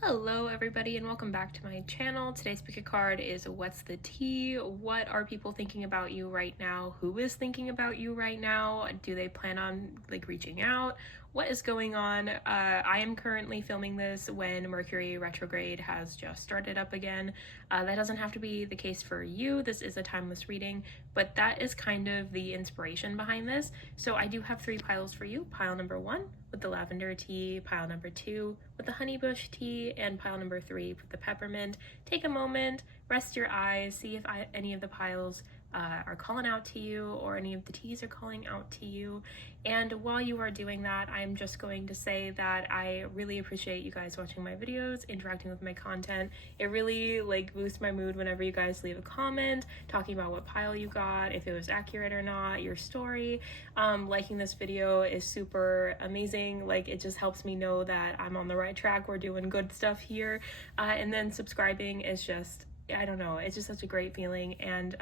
Hello everybody and welcome back to my channel. Today's pick a card is what's the tea? What are people thinking about you right now? Who is thinking about you right now? Do they plan on reaching out? What is going on? I am currently filming this when Mercury Retrograde has just started up again. That doesn't have to be the case for you. This is a timeless reading, but that is kind of the inspiration behind this. So I do have 3 piles for you. Pile number 1 with the lavender tea, pile number 2 with the honeybush tea, and pile number 3 with the peppermint. Take a moment, rest your eyes, see if any of the piles are calling out to you or any of the teas are calling out to you. And while you are doing that, I'm just going to say that I really appreciate you guys watching my videos, interacting with my content. It really boosts my mood whenever you guys leave a comment talking about what pile you got, if it was accurate or not, your story. Liking this video is super amazing. It just helps me know that I'm on the right track, we're doing good stuff here. And then subscribing is just, I don't know, it's just such a great feeling. And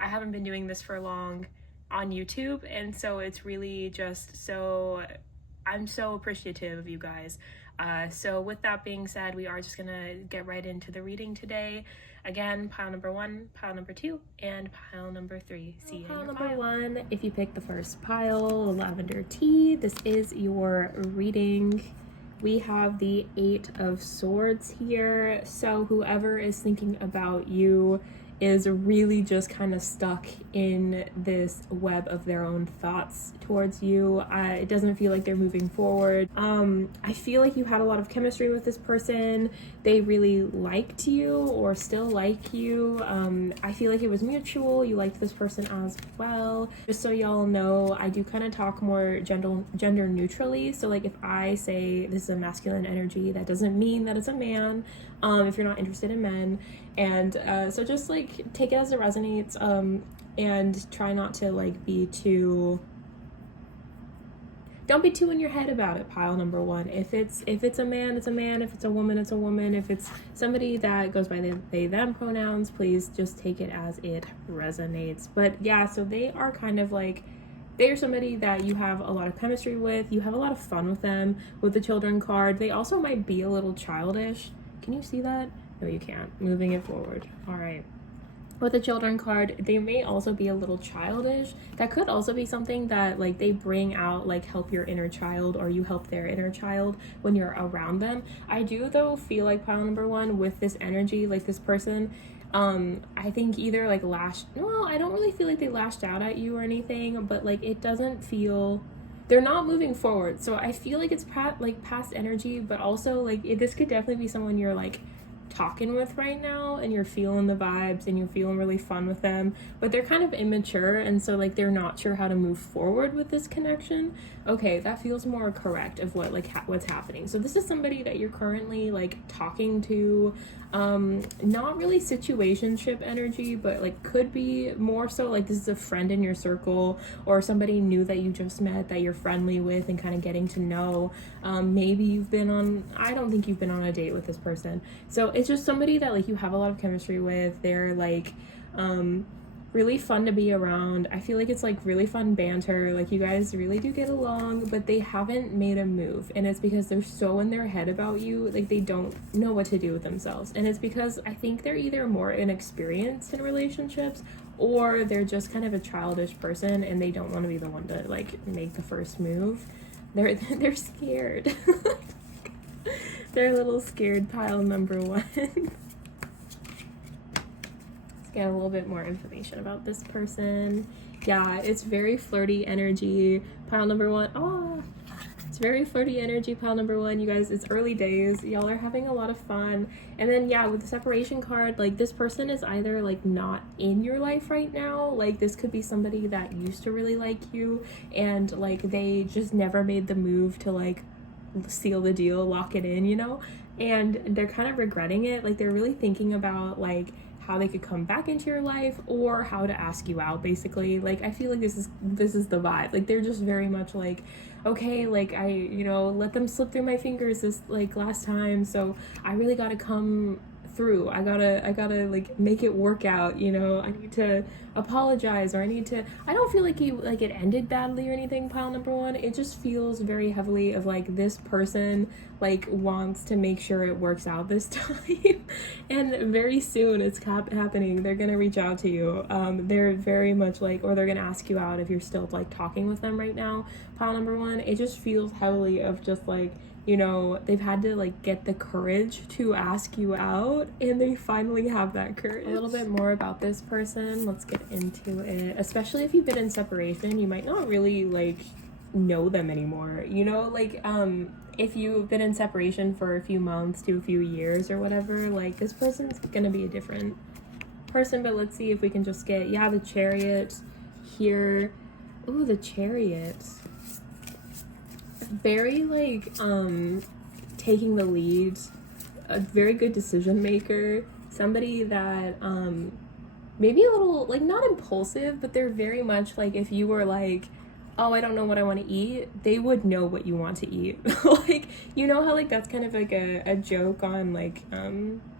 I haven't been doing this for long on YouTube, and so it's really just I'm so appreciative of you guys. So with that being said, we are just gonna get right into the reading today. Again, pile number 1, pile number 2, and pile number 3. See you in your pile. Number 1, if you pick the first pile, lavender tea, this is your reading. We have the 8 of Swords here, so whoever is thinking about you is really just kind of stuck in this web of their own thoughts towards you. It doesn't feel like they're moving forward. I feel like you had a lot of chemistry with this person. They really liked you or still like you. I feel like it was mutual. You liked this person as well. Just so y'all know, I do kind of talk more gender neutrally. So if I say this is a masculine energy, that doesn't mean that it's a man. If you're not interested in men. And so just take it as it resonates, and try not to be too, don't be too in your head about it, pile number 1. If it's a man, it's a man. If it's a woman, it's a woman. If it's somebody that goes by they them pronouns, please just take it as it resonates. But yeah, so they are kind of they're somebody that you have a lot of chemistry with. You have a lot of fun with them. With the children card, they also might be a little childish. Can you see that? No, you can't. Moving it forward. All right. With the children card, they may also be a little childish. That could also be something that they bring out, help your inner child, or you help their inner child when you're around them. I do though feel like pile number 1 with this energy, this person, I think either I don't really feel like they lashed out at you or anything, but it doesn't feel, they're not moving forward. So I feel like it's past energy, but also this could definitely be someone you're talking with right now and you're feeling the vibes and you're feeling really fun with them, but they're kind of immature, and so they're not sure how to move forward with this connection. Okay, that feels more correct of what what's happening. So this is somebody that you're currently talking to, not really situationship energy, but could be more so this is a friend in your circle or somebody new that you just met that you're friendly with and kind of getting to know. Maybe you've been on, I don't think you've been on a date with this person, so it's just somebody that you have a lot of chemistry with. They're really fun to be around. I feel like it's really fun banter, you guys really do get along, but they haven't made a move, and it's because they're so in their head about you, they don't know what to do with themselves. And it's because I think they're either more inexperienced in relationships, or they're just kind of a childish person and they don't want to be the one to make the first move. They're scared. They're a little scared, pile number 1. Get a little bit more information about this person. Yeah, it's very flirty energy, pile number 1. Oh, it's very flirty energy, pile number 1. You guys, it's early days, y'all are having a lot of fun. And then yeah, with the separation card, this person is either not in your life right now. This could be somebody that used to really like you, and they just never made the move to seal the deal, lock it in, and they're kind of regretting it. They're really thinking about how they could come back into your life or how to ask you out, basically. I feel like this is the vibe. They're just very much okay, I let them slip through my fingers this last time, so I really got to come through. I gotta like make it work out, you know. I need to apologize, or I don't feel like it ended badly or anything, pile number one. It just feels very heavily of like this person like wants to make sure it works out this time. And very soon it's happening. They're gonna reach out to you. They're very much like, or they're gonna ask you out if you're still like talking with them right now, pile number one. It just feels heavily of just like, you know, they've had to like get the courage to ask you out, and they finally have that courage. A little bit more about this person, let's get into it. Especially if you've been in separation, you might not really like know them anymore, you know, like if you've been in separation for a few months to a few years or whatever, like this person's gonna be a different person. But let's see if we can just get, yeah, the Chariot here. Ooh, the Chariot. Very like taking the lead, a very good decision maker, somebody that maybe a little like not impulsive, but they're very much like, if you were like, oh, I don't know what I want to eat, they would know what you want to eat. Like, you know how like that's kind of like a joke on like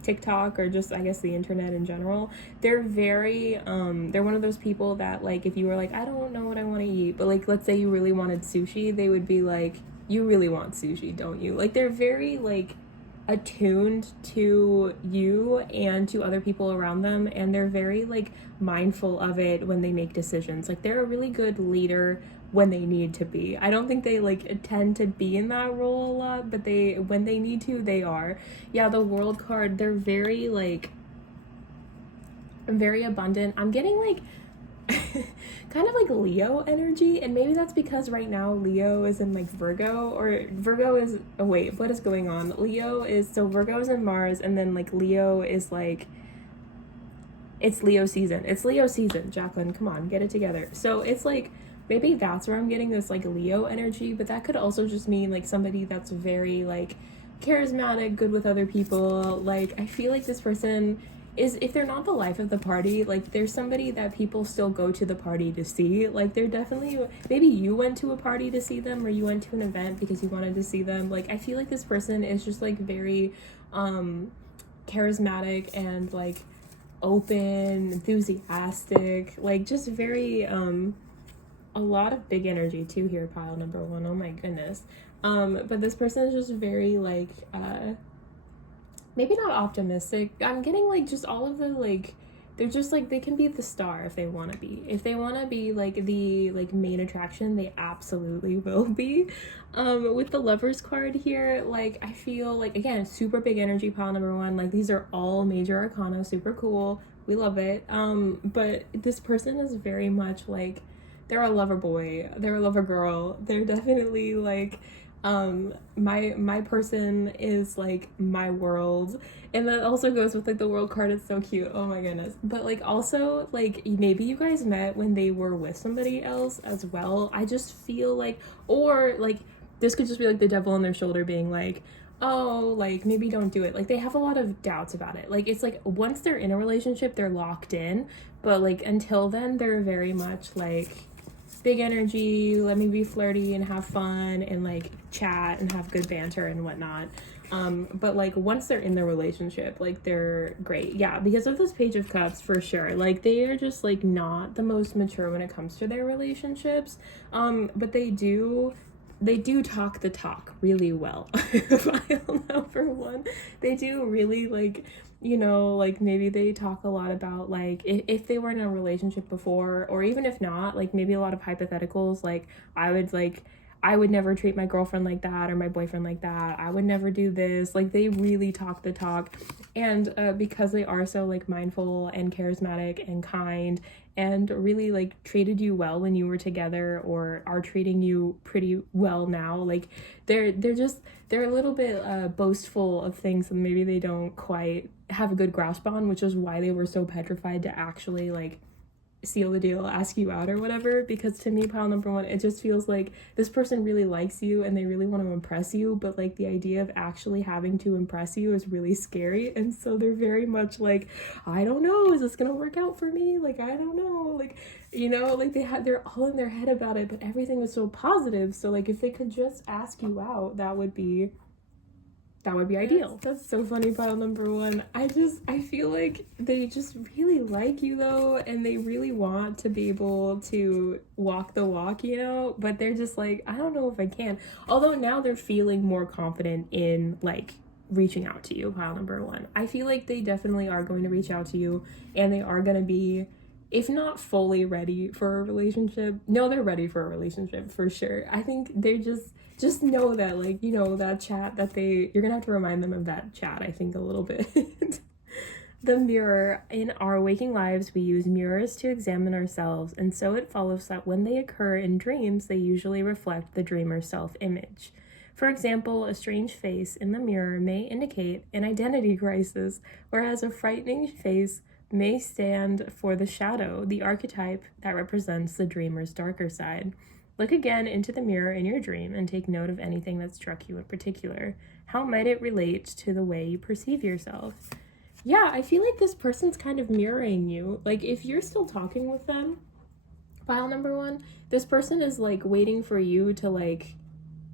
TikTok, or just I guess the internet in general. They're very they're one of those people that like, if you were like, I don't know what I want to eat, but like let's say you really wanted sushi, they would be like, you really want sushi, don't you? Like they're very like attuned to you and to other people around them, and they're very like mindful of it when they make decisions. Like they're a really good leader when they need to be. I don't think they like tend to be in that role a lot, but they, when they need to, they are. Yeah, the World card, they're very like very abundant. I'm getting like kind of like Leo energy, and maybe that's because right now Leo is in like Virgo, or Virgo is, oh wait, what is going on? Leo is, so Virgo is in Mars, and then like Leo is like, it's Leo season. It's Leo season, Jacqueline, come on, get it together. So it's like, maybe that's where I'm getting this like Leo energy, but that could also just mean like somebody that's very like charismatic, good with other people. Like I feel like this person is, if they're not the life of the party, like there's somebody that people still go to the party to see. Like they're definitely, maybe you went to a party to see them, or you went to an event because you wanted to see them. Like I feel like this person is just like very charismatic and like open, enthusiastic, like just very a lot of big energy too here, pile number one. Oh my goodness. But this person is just very like maybe not optimistic. I'm getting like just all of the like, they're just like, they can be the star if they want to be. If they want to be like the like main attraction, they absolutely will be. With the Lovers card here, like I feel like, again, super big energy, pile number one. Like these are all major arcana, super cool, we love it. But this person is very much like, they're a lover boy, they're a lover girl, they're definitely like my person is like my world. And that also goes with like the World card. It's so cute, oh my goodness. But like also like maybe you guys met when they were with somebody else as well. I just feel like, or like this could just be like the devil on their shoulder being like, oh, like maybe don't do it. Like they have a lot of doubts about it. Like it's like once they're in a relationship, they're locked in, but like until then they're very much like big energy, let me be flirty and have fun and like chat and have good banter and whatnot. But like once they're in the relationship, like they're great. Yeah, because of this Page of Cups, for sure. Like they are just like not the most mature when it comes to their relationships. But they do talk the talk really well. I don't know, for one, they do really like, you know, like maybe they talk a lot about like if they were in a relationship before, or even if not, like maybe a lot of hypotheticals, like I would never treat my girlfriend like that, or my boyfriend like that, I would never do this. Like they really talk the talk. And because they are so like mindful and charismatic and kind, and really like treated you well when you were together, or are treating you pretty well now, like they're a little bit boastful of things that maybe they don't quite have a good grasp on, which is why they were so petrified to actually like seal the deal, ask you out or whatever. Because to me, pile number one, it just feels like this person really likes you and they really want to impress you, but like the idea of actually having to impress you is really scary. And so they're very much like, I don't know, is this gonna work out for me? Like I don't know, like, you know, like they're all in their head about it, but everything was so positive. So like if they could just ask you out, that would be that would be ideal. That's so funny, pile number one. I feel like they just really like you though, and they really want to be able to walk the walk, you know, but they're just like, I don't know if I can. Although now they're feeling more confident in like reaching out to you, pile number one. I feel like they definitely are going to reach out to you, and they are going to be, if not fully ready for a relationship, no, they're ready for a relationship for sure. I think they're just know that, like, you know, that chat that you're gonna have to remind them of that chat, I think, a little bit. The mirror. In our waking lives, we use mirrors to examine ourselves, and so it follows that when they occur in dreams, they usually reflect the dreamer's self-image. For example, a strange face in the mirror may indicate an identity crisis, whereas a frightening face may stand for the shadow, the archetype that represents the dreamer's darker side. Look again into the mirror in your dream and take note of anything that struck you in particular. How might it relate to the way you perceive yourself? Yeah, I feel like this person's kind of mirroring you. Like, if you're still talking with them, pile number one, this person is like waiting for you to like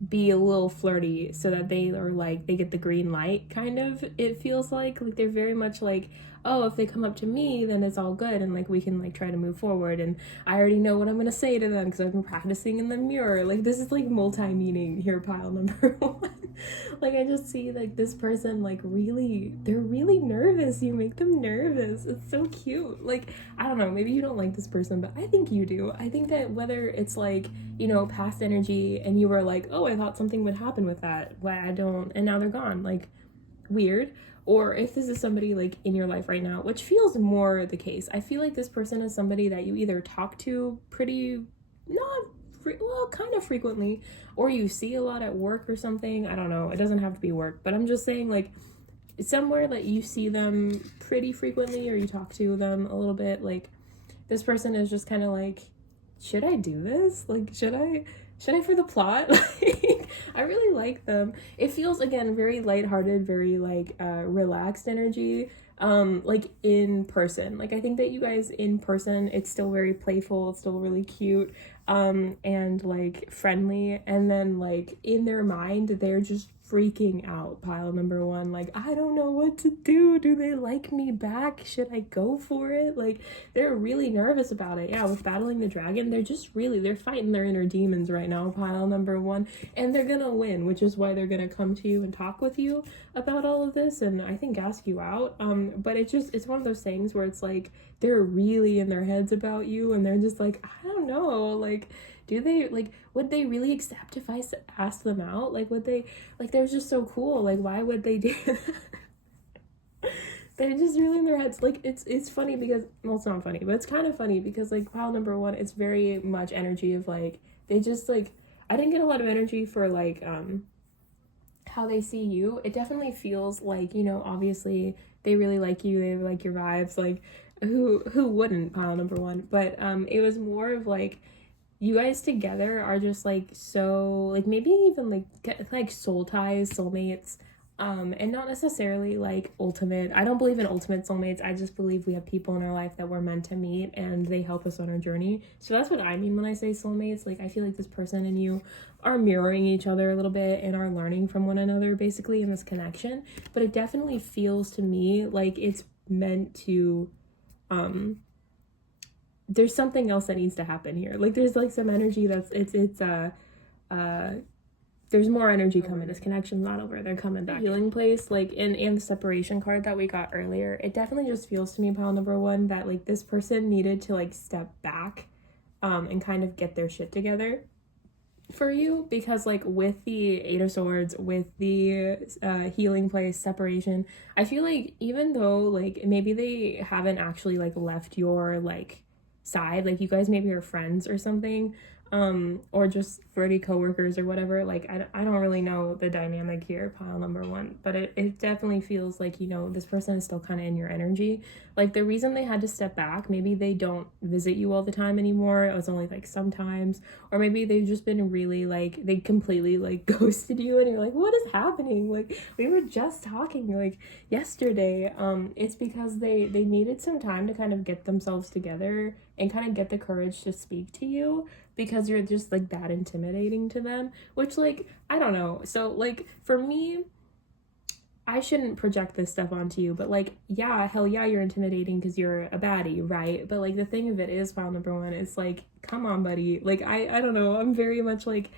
be a little flirty so that they are like, they get the green light, kind of. It feels like they're very much like, oh, if they come up to me, then it's all good, and like we can like try to move forward, and I already know what I'm gonna say to them because I've been practicing in the mirror. Like, this is like multi-meaning here, pile number one. Like, I just see like this person like really, they're really nervous. You make them nervous. It's so cute. Like, I don't know, maybe you don't like this person, but I think you do. I think that whether it's like, you know, past energy and you were like, oh, I thought something would happen with that, why I don't, and now they're gone, like, weird. Or if this is somebody like in your life right now, which feels more the case, I feel like this person is somebody that you either talk to pretty, kind of frequently, or you see a lot at work or something. I don't know, it doesn't have to be work, but I'm just saying, like, somewhere that you see them pretty frequently or you talk to them a little bit. Like, this person is just kind of like, should I do this? Like, should I for the plot? Like, I really like them. It feels, again, very lighthearted, very like relaxed energy. Like in person. Like, I think that you guys in person, it's still very playful, it's still really cute, and like friendly. And then like in their mind, they're just freaking out, pile number one. Like, I don't know what to do. Do they like me back? Should I go for it? Like, they're really nervous about it. Yeah, with battling the dragon, they're fighting their inner demons right now, pile number one, and they're gonna win, which is why they're gonna come to you and talk with you about all of this, and I think ask you out. But it's one of those things where it's like they're really in their heads about you, and they're just like, I don't know, like, do they, like, would they really accept if I asked them out? Like, would they, like, they're just so cool. Like, why would they do that? They're just really in their heads. Like, it's funny because, well, it's not funny, but it's kind of funny because, like, pile number one, it's very much energy of, like, they just, like, I didn't get a lot of energy for, like, how they see you. It definitely feels like, you know, obviously they really like you, they like your vibes, like, who wouldn't, pile number one? But it was more of, like, you guys together are just like so, like, maybe even like soul ties, soulmates, and not necessarily like ultimate. I don't believe in ultimate soulmates. I just believe we have people in our life that we're meant to meet and they help us on our journey. So that's what I mean when I say soulmates. Like, I feel like this person and you are mirroring each other a little bit and are learning from one another basically in this connection. But it definitely feels to me like it's meant to there's something else that needs to happen here. Like, there's like some energy that's there's more energy coming. This connection's not over. They're coming back. Healing place, like in the separation card that we got earlier, it definitely just feels to me, pile number one, that like this person needed to like step back and kind of get their shit together for you, because like with the Eight of Swords, with the healing place, separation, I feel like even though like maybe they haven't actually like left your like side, like you guys maybe are friends or something, or just flirty coworkers or whatever, like I don't really know the dynamic here, pile number one, but it definitely feels like, you know, this person is still kind of in your energy. Like, the reason they had to step back, maybe they don't visit you all the time anymore, it was only like sometimes, or maybe they've just been really like, they completely like ghosted you and you're like, what is happening? Like, we were just talking like yesterday. It's because they needed some time to kind of get themselves together and kind of get the courage to speak to you, because you're just like that intimidating to them, which, like, I don't know. So like for me, I shouldn't project this stuff onto you, but like, yeah, hell yeah, you're intimidating because you're a baddie, right? But like, the thing of it is, file number one, it's like, come on, buddy. Like, I don't know. I'm very much like,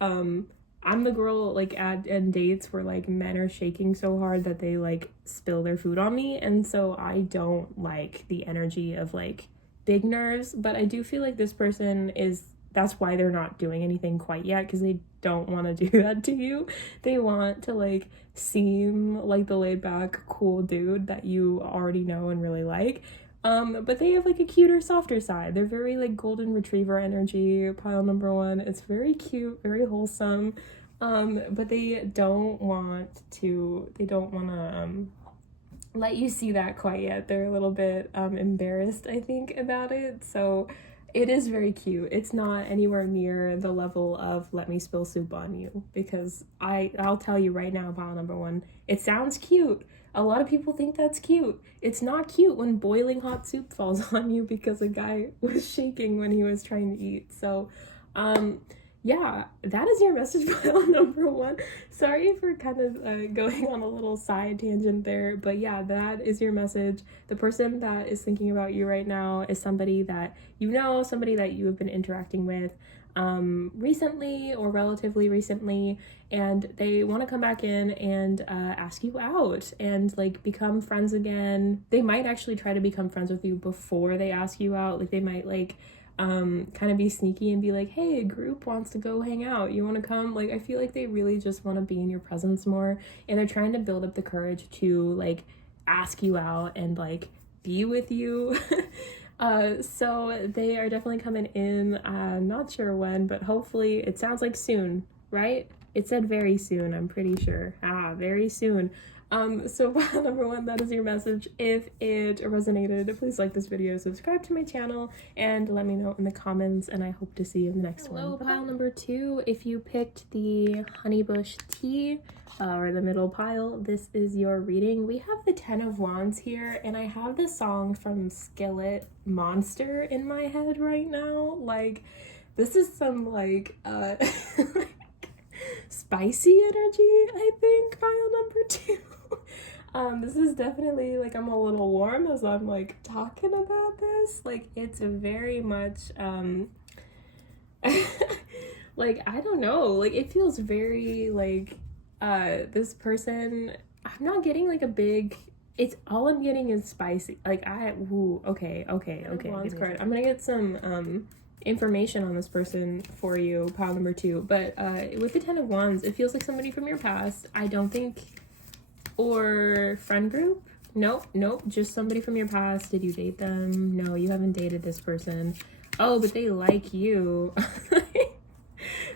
I'm the girl like at dates where like men are shaking so hard that they like spill their food on me, and so I don't like the energy of like big nerves. But I do feel like this person is, that's why they're not doing anything quite yet, because they don't want to do that to you. They want to like seem like the laid back cool dude that you already know and really like, but they have like a cuter, softer side. They're very like golden retriever energy, pile number one. It's very cute, very wholesome, but they don't want to let you see that quite yet. They're a little bit embarrassed, I think, about it. So it is very cute. It's not anywhere near the level of let me spill soup on you, because I'll tell you right now, pile number one, it sounds cute. A lot of people think that's cute. It's not cute when boiling hot soup falls on you because a guy was shaking when he was trying to eat. So, yeah, that is your message, pile number one. Sorry for kind of going on a little side tangent there, but yeah, that is your message. The person that is thinking about you right now is somebody that you know, somebody that you have been interacting with recently or relatively recently, and they want to come back in and ask you out and like become friends again. They might actually try to become friends with you before they ask you out. Like they might like kind of be sneaky and be like, hey, a group wants to go hang out, you want to come? Like I feel like they really just want to be in your presence more, and they're trying to build up the courage to like ask you out and like be with you. So they are definitely coming in. Not sure when, but hopefully, it sounds like soon, right? It said very soon, I'm pretty sure. Very soon. So file number one, that is your message. If it resonated, please like this video, subscribe to my channel, and let me know in the comments, and I hope to see you in the next one. Hello, pile number two. If you picked the honeybush tea, or the middle pile, this is your reading. We have the 10 of Wands here, and I have the song from Skillet, Monster, in my head right now. Like, this is some like spicy energy, I think, pile number two. This is definitely like, I'm a little warm as I'm like talking about this. Like it's very much like, I don't know, like it feels very like this person, I'm not getting like a big, it's all I'm getting is spicy. Like okay. Wands card. I'm gonna get some information on this person for you, pile number two. But with the 10 of Wands, it feels like somebody from your past. I don't think, or friend group. Nope, just somebody from your past. Did you date them? No, you haven't dated this person. Oh, but they like you.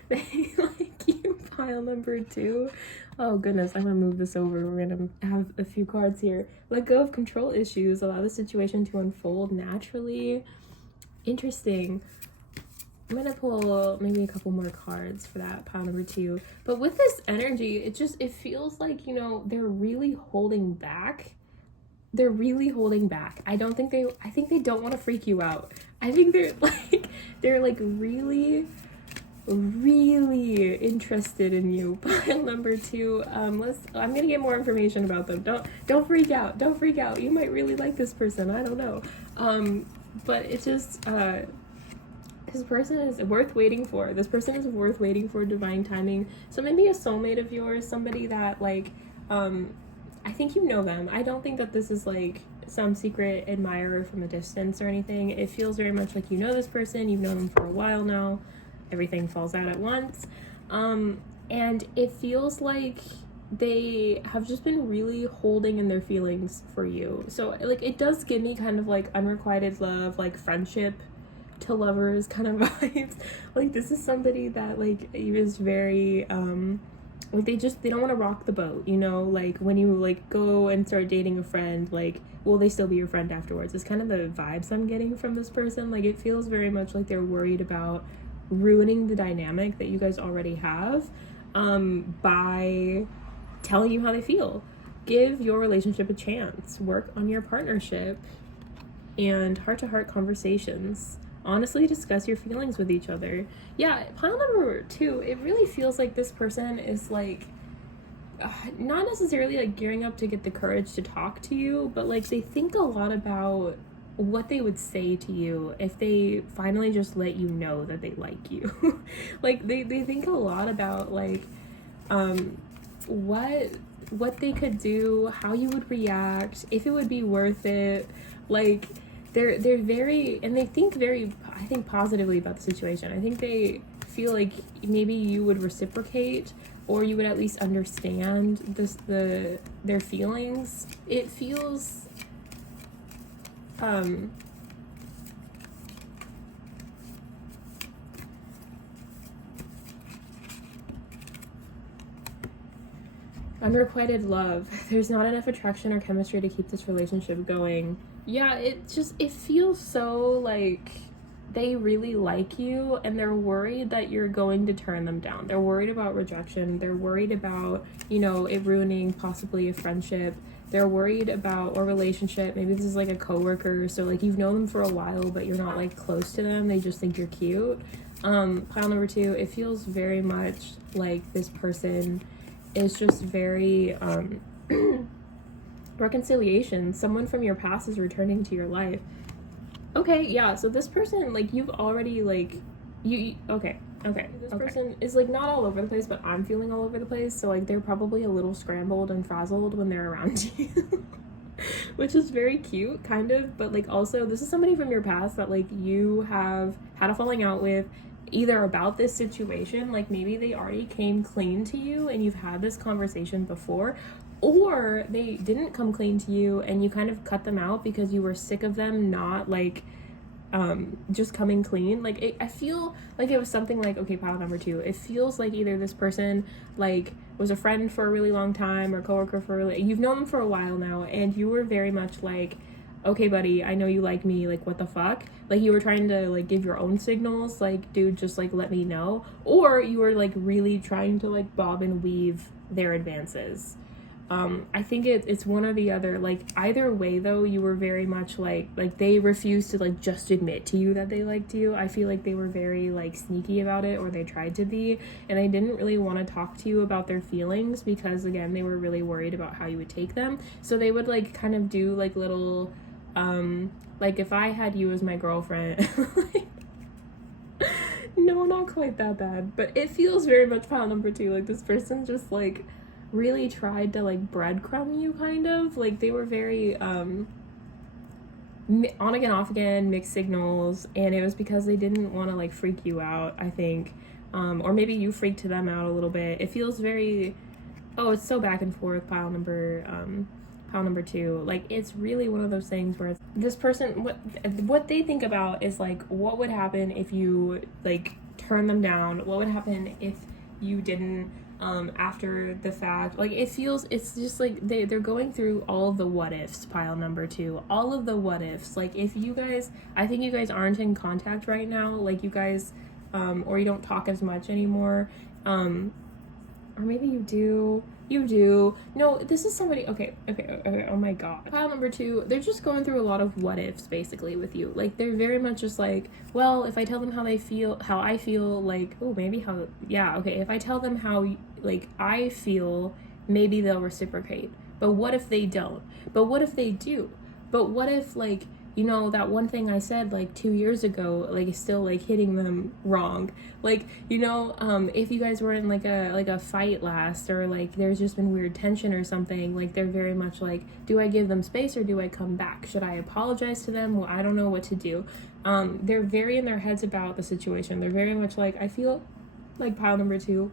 They like you, pile number two. Oh goodness, I'm gonna move this over. We're gonna have a few cards here. Let go of control issues. Allow the situation to unfold naturally. Interesting. I'm gonna pull maybe a couple more cards for that, pile number two. But with this energy, it feels like, you know, they're really holding back. They're really holding back. I think they don't want to freak you out. I think they're like really interested in you, pile number two. I'm gonna get more information about them. Don't freak out. Don't freak out. You might really like this person. I don't know. But it's just this person is worth waiting for. This person is worth waiting for, divine timing. So maybe a soulmate of yours, somebody that like, I think you know them. I don't think that this is like some secret admirer from a distance or anything. It feels very much like you know this person, you've known them for a while now. Everything falls out at once. And it feels like they have just been really holding in their feelings for you. So like, it does give me kind of like unrequited love, like friendship to lovers kind of vibes. Like this is somebody that like is very like they don't want to rock the boat, you know, like when you like go and start dating a friend, like will they still be your friend afterwards? It's kind of the vibes I'm getting from this person. Like it feels very much like they're worried about ruining the dynamic that you guys already have by telling you how they feel. Give your relationship a chance. Work on your partnership and heart-to-heart conversations. Honestly discuss your feelings with each other. Yeah, pile number two, it really feels like this person is like not necessarily like gearing up to get the courage to talk to you, but like they think a lot about what they would say to you if they finally just let you know that they like you. Like they think a lot about like um what they could do, how you would react, if it would be worth it. Like they're very, and they think very, I think, positively about the situation. I think they feel like maybe you would reciprocate, or you would at least understand their feelings. It feels unrequited love. There's not enough attraction or chemistry to keep this relationship going. Yeah, it feels so like they really like you, and they're worried that you're going to turn them down. They're worried about rejection. They're worried about, you know, it ruining possibly a friendship. They're worried about a relationship. Maybe this is like a coworker, so like you've known them for a while, but you're not like close to them. They just think you're cute. Pile number 2, it feels very much like this person is just very reconciliation. Someone from your past is returning to your life. Okay, yeah, so this person, like, you've already, like, okay. This person is, like, not all over the place, but I'm feeling all over the place, so, like, they're probably a little scrambled and frazzled when they're around you. Which is very cute, kind of, but, like, also, this is somebody from your past that, like, you have had a falling out with, either about this situation, like, maybe they already came clean to you and you've had this conversation before, or they didn't come clean to you and you kind of cut them out because you were sick of them not like just coming clean. Like I feel like it was something like, okay, pile number 2, it feels like either this person like was a friend for a really long time or coworker for you've known them for a while now, and you were very much like, okay buddy, I know you like me, like what the fuck, like you were trying to like give your own signals, like dude, just like let me know, or you were like really trying to like bob and weave their advances. I think it's one or the other. Like either way though, you were very much like they refused to like just admit to you that they liked you. I feel like they were very like sneaky about it, or they tried to be, and they didn't really want to talk to you about their feelings because again, they were really worried about how you would take them. So they would like kind of do like little like if I had you as my girlfriend. No, not quite that bad, but it feels very much pile number 2. Like this person just like really tried to like breadcrumb you, kind of like they were very on again, off again, mixed signals, and it was because they didn't want to like freak you out, I think, or maybe you freaked them out a little bit. It feels very, oh, it's so back and forth. Pile number 2, like it's really one of those things where this person, what they think about is like, what would happen if you like turn them down, what would happen if you didn't after the fact. Like it feels, it's just like they're going through all of the what ifs. Pile number 2, all of the what ifs. Like if you guys, I think you guys aren't in contact right now, like you guys or you don't talk as much anymore, or maybe you do. No, this is somebody, okay, oh my god. Pile number 2, they're just going through a lot of what ifs basically with you. Like they're very much just like, well, if I tell them how I feel, like, oh, maybe how, yeah, okay, if I tell them how like I feel, maybe they'll reciprocate. But what if they don't? But what if they do? But what if, like, you know, that one thing I said like 2 years ago, like is still like hitting them wrong. Like, you know, if you guys were in like a fight last, or like there's just been weird tension or something, like they're very much like, do I give them space or do I come back? Should I apologize to them? Well, I don't know what to do. They're very in their heads about the situation. They're very much like, I feel like pile number 2,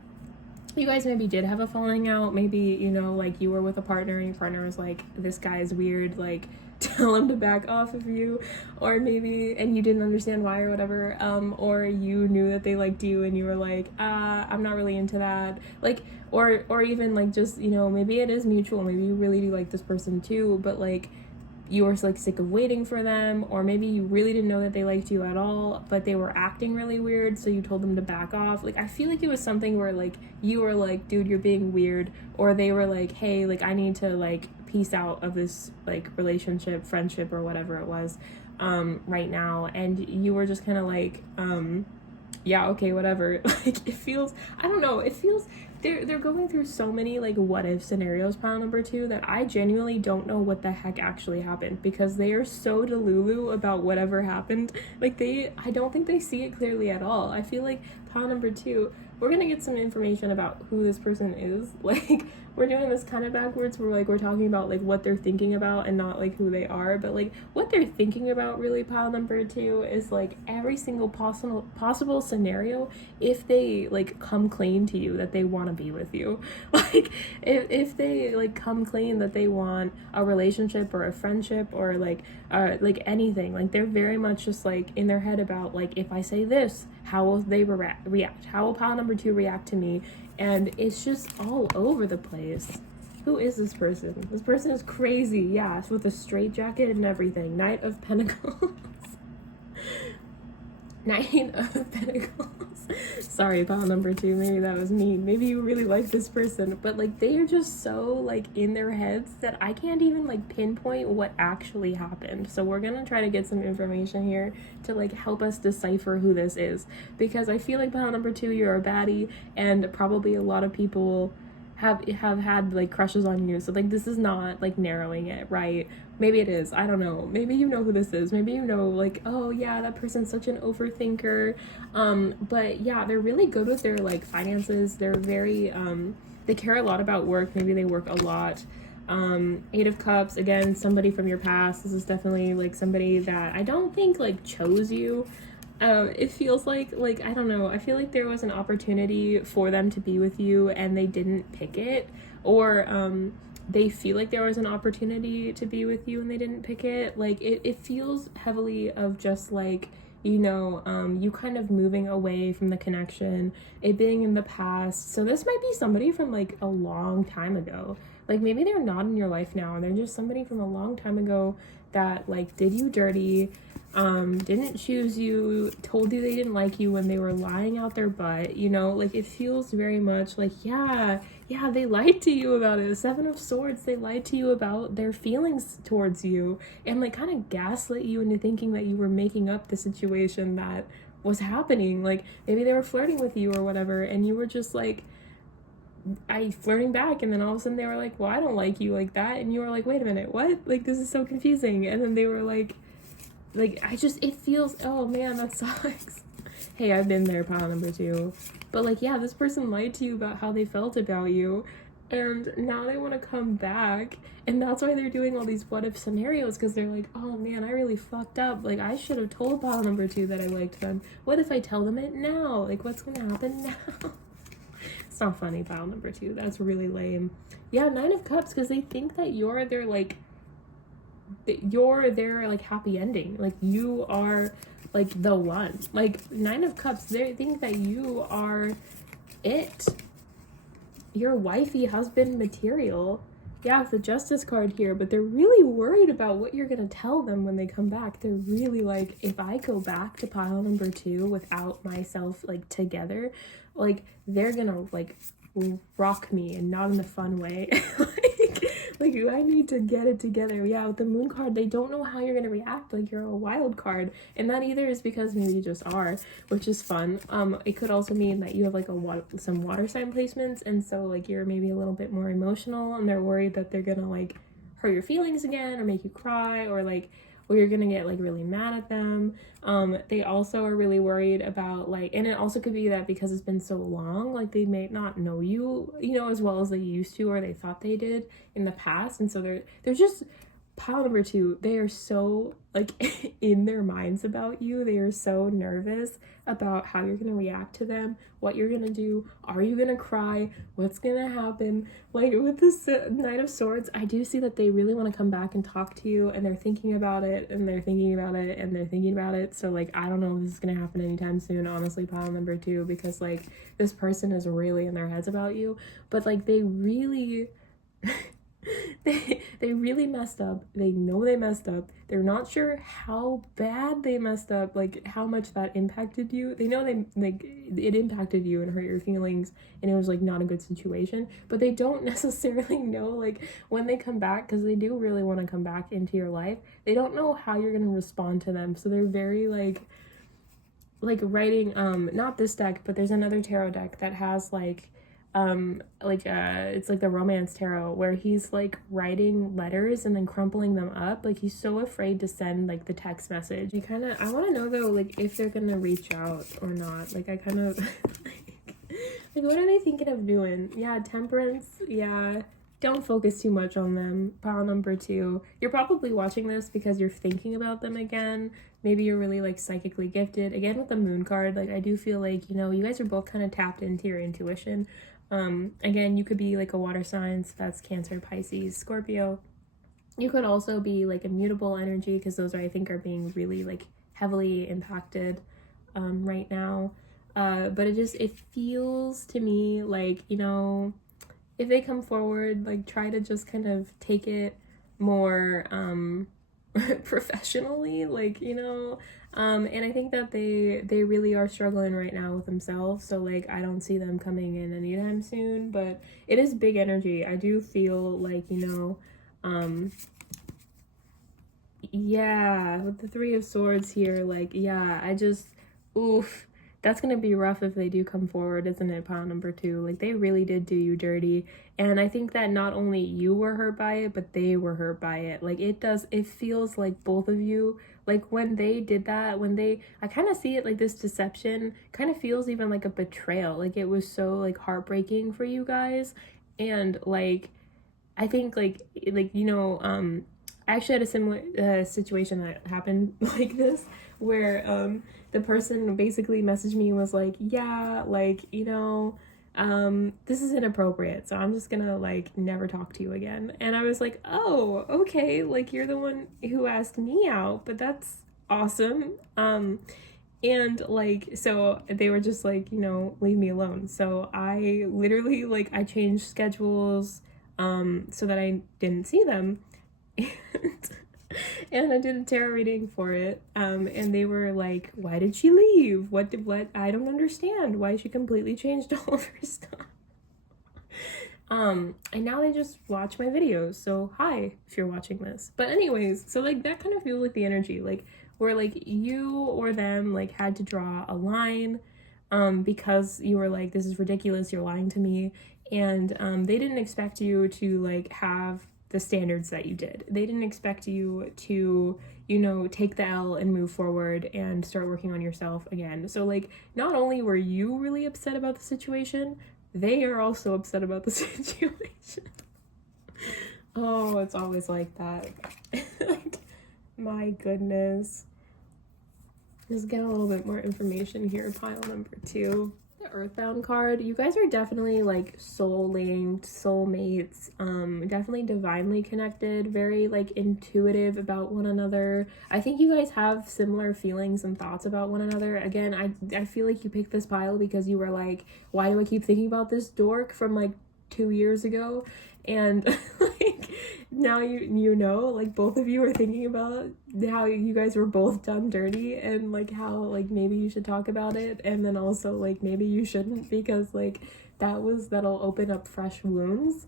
you guys maybe did have a falling out. Maybe, you know, like you were with a partner and your partner was like, this guy is weird, like tell him to back off of you, or maybe, and you didn't understand why or whatever, or you knew that they liked you and you were like, I'm not really into that, like, or even like just, you know, maybe it is mutual, maybe you really do like this person too, but like you were like sick of waiting for them, or maybe you really didn't know that they liked you at all, but they were acting really weird, so you told them to back off. Like I feel like it was something where like you were like, dude, you're being weird, or they were like, hey, like I need to like piece out of this like relationship, friendship, or whatever it was right now, and you were just kind of like yeah, okay, whatever. Like it feels, I don't know, it feels they're going through so many like what if scenarios, pile number two, that I genuinely don't know what the heck actually happened, because they are so delulu about whatever happened. Like I don't think they see it clearly at all. I feel like pile number two, we're gonna get some information about who this person is. Like, we're doing this kind of backwards, where like we're talking about like what they're thinking about and not like who they are. But like what they're thinking about, really, pile number two, is like every single possible scenario if they like come clean to you that they want to be with you. Like if they like come clean that they want a relationship or a friendship or like anything, like they're very much just like in their head about like, if I say this, how will they react? How will pile number two react to me? And it's just all over the place. Who is this person? This person is crazy. Yeah, with a straight jacket and everything. Knight of Pentacles. Knight of Pentacles. Sorry, pile number two. Maybe that was mean. Maybe you really like this person. But like, they are just so like in their heads that I can't even like pinpoint what actually happened. So we're gonna try to get some information here to like help us decipher who this is. Because I feel like pile number two, you're a baddie, and probably a lot of people have had like crushes on you. So like, this is not like narrowing it, right? Maybe it is, I don't know. Maybe you know who this is. Maybe you know like, oh yeah, that person's such an overthinker. But yeah, they're really good with their like finances. They're very they care a lot about work. Maybe they work a lot. Eight of Cups, again, somebody from your past. This is definitely like somebody that I don't think like chose you. It feels like I don't know, I feel like there was an opportunity for them to be with you and they didn't pick it, or they feel like there was an opportunity to be with you and they didn't pick it. Like it feels heavily of just like, you know, you kind of moving away from the connection, it being in the past. So this might be somebody from like a long time ago. Like maybe they're not in your life now and they're just somebody from a long time ago that like did you dirty, didn't choose you, told you they didn't like you when they were lying out their butt, you know. Like it feels very much like, yeah, they lied to you about it. Seven of Swords, they lied to you about their feelings towards you and like kind of gaslit you into thinking that you were making up the situation that was happening. Like maybe they were flirting with you or whatever and you were just like, flirting back, and then all of a sudden they were like, well, I don't like you like that, and you were like, wait a minute, what? Like this is so confusing. And then they were like it feels, oh man, that sucks. Hey, I've been there, pile number two. But like, yeah, this person lied to you about how they felt about you, and now they want to come back, and that's why they're doing all these what if scenarios, because they're like, oh man, I really fucked up. Like I should have told pile number two that I liked them. What if I tell them it now? Like what's gonna happen now? It's not funny, pile number two. That's really lame. Yeah, Nine of Cups, because they think that you're their like happy ending. Like you are like the one. Like Nine of Cups, they think that you are it. You're wifey husband material. Yeah, it's the Justice card here, but they're really worried about what you're gonna tell them when they come back. They're really like, if I go back to pile number two without myself like together, like they're gonna like rock me, and not in the fun way. like I need to get it together. Yeah, with the Moon card, they don't know how you're gonna react. Like you're a wild card, and that either is because maybe you just are, which is fun. It could also mean that you have like some water sign placements, and so like you're maybe a little bit more emotional, and they're worried that they're gonna like hurt your feelings again or make you cry, or you're gonna get like really mad at them. They also are really worried about like, and it also could be that because it's been so long, like they may not know you, you know, as well as they used to, or they thought they did in the past. And so they're just, pile number two, they are so like in their minds about you. They are so nervous about how you're gonna react to them, what you're gonna do, are you gonna cry, what's gonna happen. Like with this Knight of Swords, I do see that they really want to come back and talk to you, and they're thinking about it, and they're thinking about it, and they're thinking about it. So like, I don't know if this is gonna happen anytime soon, honestly, pile number two, because like this person is really in their heads about you. But like they really they really messed up. They know they messed up. They're not sure how bad they messed up, like how much that impacted you. They know it impacted you and hurt your feelings, and it was like not a good situation, but they don't necessarily know like when they come back, because they do really want to come back into your life, they don't know how you're going to respond to them. So they're very like writing, not this deck, but there's another tarot deck that has like it's like the romance tarot where he's like writing letters and then crumpling them up. Like he's so afraid to send like the text message. I want to know though, like if they're gonna reach out or not. Like I kind of like what are they thinking of doing? Yeah, temperance. Yeah, don't focus too much on them. Pile number 2, you're probably watching this because you're thinking about them again. Maybe you're really like psychically gifted. Again, with the moon card, like I do feel like, you know, you guys are both kind of tapped into your intuition. Again, you could be like a water sign, so that's Cancer, Pisces, Scorpio. You could also be like a mutable energy, because those I think are being really like heavily impacted right now. But it feels to me like, you know, if they come forward, like try to just kind of take it more professionally, like, you know. And I think that they really are struggling right now with themselves, so like I don't see them coming in anytime soon. But it is big energy. I do feel like, you know, yeah, with the 3 of Swords here, like, yeah, oof, that's gonna be rough if they do come forward, isn't it, pile number 2? Like, they really did do you dirty, and I think that not only you were hurt by it, but they were hurt by it. Like, it feels like both of you, like, when they did that, I kind of see it like this deception kind of feels even like a betrayal. Like, it was so, like, heartbreaking for you guys, and, like, I think, you know, I actually had a similar situation that happened like this, where the person basically messaged me and was like, yeah, like, you know, this is inappropriate, so I'm just gonna like never talk to you again. And I was like, oh, okay, like you're the one who asked me out, but that's awesome. And like, so they were just like, you know, leave me alone. So I literally like I changed schedules so that I didn't see them. And I did a tarot reading for it, and they were like, why did she leave? What I don't understand why she completely changed all of her stuff. And now they just watch my videos, so hi if you're watching this. But anyways, so like that kind of feels like the energy, like where like you or them like had to draw a line because you were like, this is ridiculous, you're lying to me. And they didn't expect you to like have the standards that you did. They didn't expect you to, you know, take the L and move forward and start working on yourself again. So like, not only were you really upset about the situation, they are also upset about the situation. Oh, it's always like that. Like, my goodness. Let's get a little bit more information here. Pile number 2. The Earthbound card, you guys are definitely like soul linked, soulmates, definitely divinely connected, very like intuitive about one another. I think you guys have similar feelings and thoughts about one another. Again, I feel like you picked this pile because you were like, why do I keep thinking about this dork from like 2 years ago? And like now you know, like both of you are thinking about how you guys were both done dirty, and like how like maybe you should talk about it, and then also like maybe you shouldn't, because like that'll open up fresh wounds.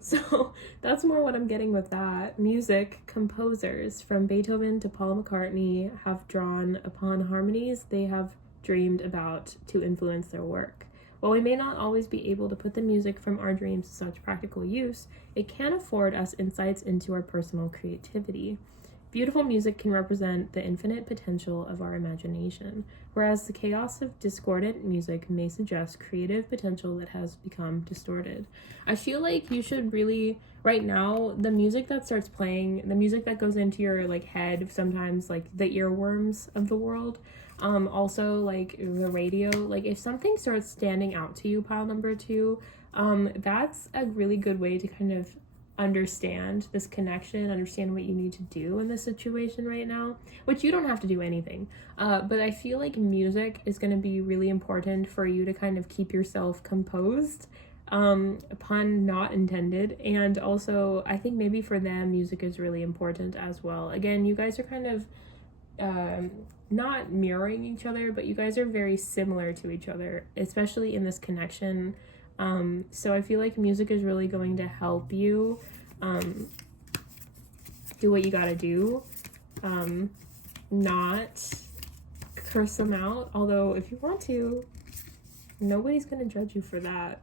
So that's more what I'm getting with that. Music composers from Beethoven to Paul McCartney have drawn upon harmonies they have dreamed about to influence their work. While we may not always be able to put the music from our dreams to such practical use, it can afford us insights into our personal creativity. Beautiful music can represent the infinite potential of our imagination, whereas the chaos of discordant music may suggest creative potential that has become distorted. I feel like you should really, right now, the music that starts playing, the music that goes into your like head, sometimes like the earworms of the world, also like the radio, like if something starts standing out to you, pile number 2, that's a really good way to kind of understand this connection, understand what you need to do in this situation right now, which you don't have to do anything. But I feel like music is going to be really important for you to kind of keep yourself composed, pun not intended. And also I think maybe for them, music is really important as well. Again, you guys are kind of, not mirroring each other, but you guys are very similar to each other, especially in this connection. So I feel like music is really going to help you do what you gotta do, not curse them out, although if you want to, nobody's gonna judge you for that.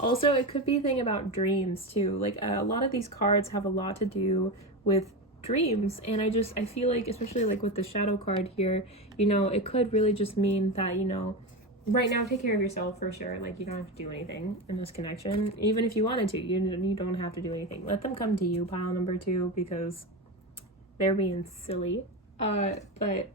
Also, it could be a thing about dreams too. Like a lot of these cards have a lot to do with dreams, and I feel like, especially like with the shadow card here, you know, it could really just mean that, you know, right now take care of yourself for sure. Like you don't have to do anything in this connection. Even if you wanted to, you don't have to do anything. Let them come to you, pile number 2, because they're being silly. But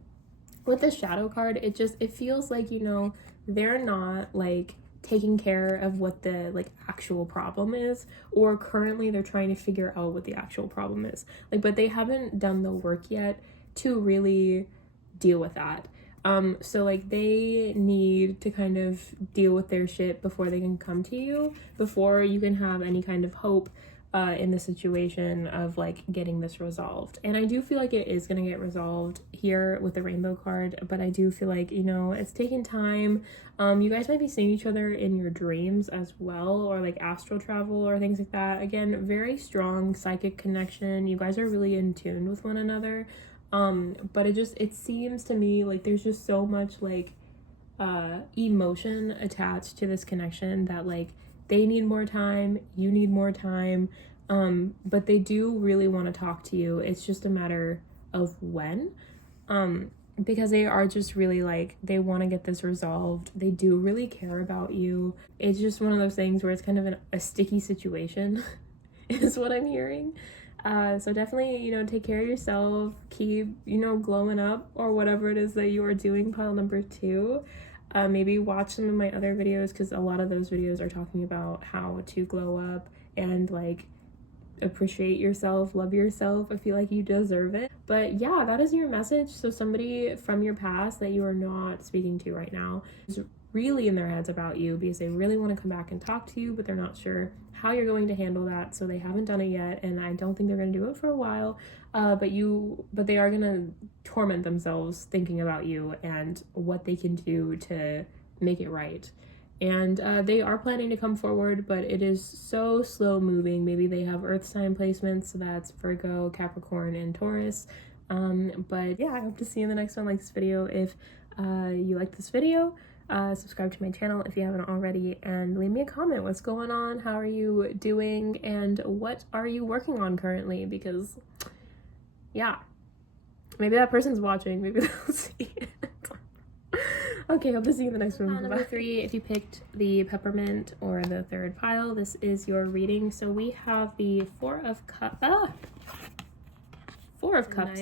with the shadow card, it feels like, you know, they're not like taking care of what the like actual problem is, or currently they're trying to figure out what the actual problem is, like, but they haven't done the work yet to really deal with that. So like they need to kind of deal with their shit before they can come to you, before you can have any kind of hope in the situation of like getting this resolved. And I do feel like it is going to get resolved here with the rainbow card, but I do feel like, you know, it's taking time. You guys might be seeing each other in your dreams as well, or like astral travel or things like that. Again, very strong psychic connection. You guys are really in tune with one another. But it seems to me like there's just so much like emotion attached to this connection that like they need more time, you need more time, but they do really want to talk to you. It's just a matter of when, because they are just really like, they want to get this resolved. They do really care about you. It's just one of those things where it's kind of a sticky situation is what I'm hearing. So definitely, you know, take care of yourself, keep, you know, glowing up, or whatever it is that you are doing, pile number 2. Maybe watch some of my other videos, because a lot of those videos are talking about how to glow up and like appreciate yourself, love yourself. I feel like you deserve it. But yeah, that is your message. So somebody from your past that you are not speaking to right now is really in their heads about you, because they really want to come back and talk to you, but they're not sure how you're going to handle that. So they haven't done it yet, and I don't think they're going to do it for a while. But they are going to torment themselves thinking about you and what they can do to make it right. And they are planning to come forward, but it is so slow moving. Maybe they have earth sign placements, so that's Virgo, Capricorn, and Taurus. But yeah, I hope to see you in the next one. Like this video if you like this video. Subscribe to my channel if you haven't already, and leave me a comment. What's going on? How are you doing? And what are you working on currently? Because yeah, maybe that person's watching. Maybe they'll see it. Okay, hope to see you in the next one. Pile number 3, if you picked the peppermint or the 3rd pile, this is your reading. So we have the 4 of Cups Knight